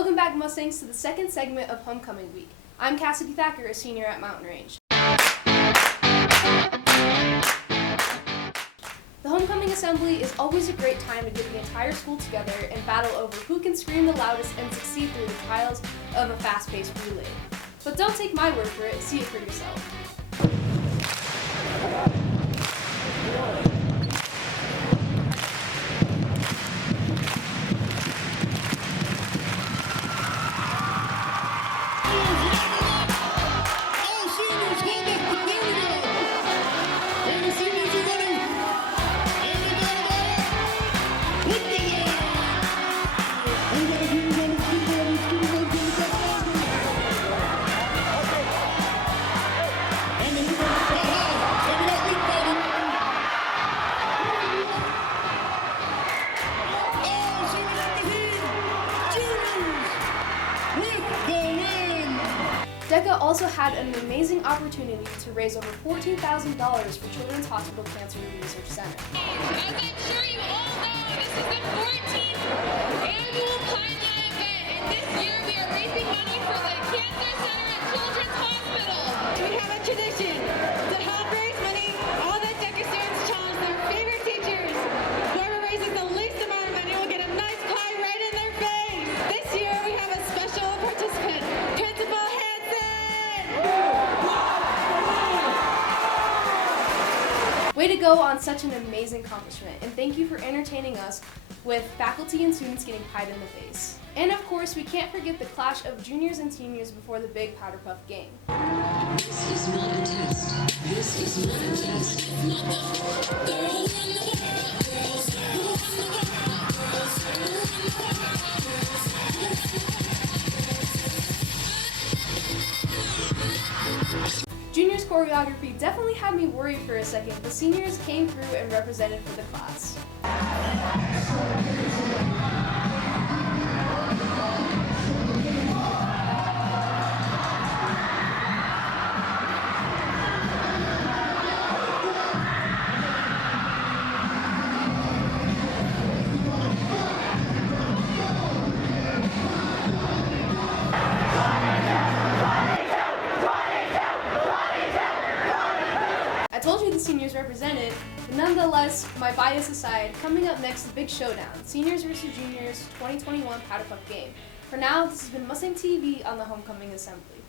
Welcome back, Mustangs, to the second segment of Homecoming Week. I'm Cassidy Thacker, a senior at Mountain Range. The Homecoming Assembly is always a great time to get the entire school together and battle over who can scream the loudest and succeed through the trials of a fast-paced relay. But don't take my word for it, see it for yourself. DECA also had an amazing opportunity to raise over $14,000 for Children's Hospital Cancer Research Center. As I'm sure you all know, this is the 14th annual Pineline event, and this year we are raising money for the Cancer Center at Children's Hospital. We have a tradition to help raise money. All the DECA students challenge their favorite teachers. Whoever raises the least amount of money will get a nice pie right in their face. This year we have a special participant, Principal Hanson. Way to go on such an amazing accomplishment, and thank you for entertaining us with faculty and students getting pied in the face. And of course, we can't forget the clash of juniors and seniors before the big Powder Puff game. This is not a test. This is not a test. Girls in the world, girls in the world, girls in the world. Juniors choreography definitely had me worried for a second, but seniors came through and represented for the class. I told you the seniors represented, but nonetheless, my bias aside, coming up next, the big showdown, Seniors vs. Juniors 2021 Powder Puff game. For now, this has been Mustang TV on the Homecoming Assembly.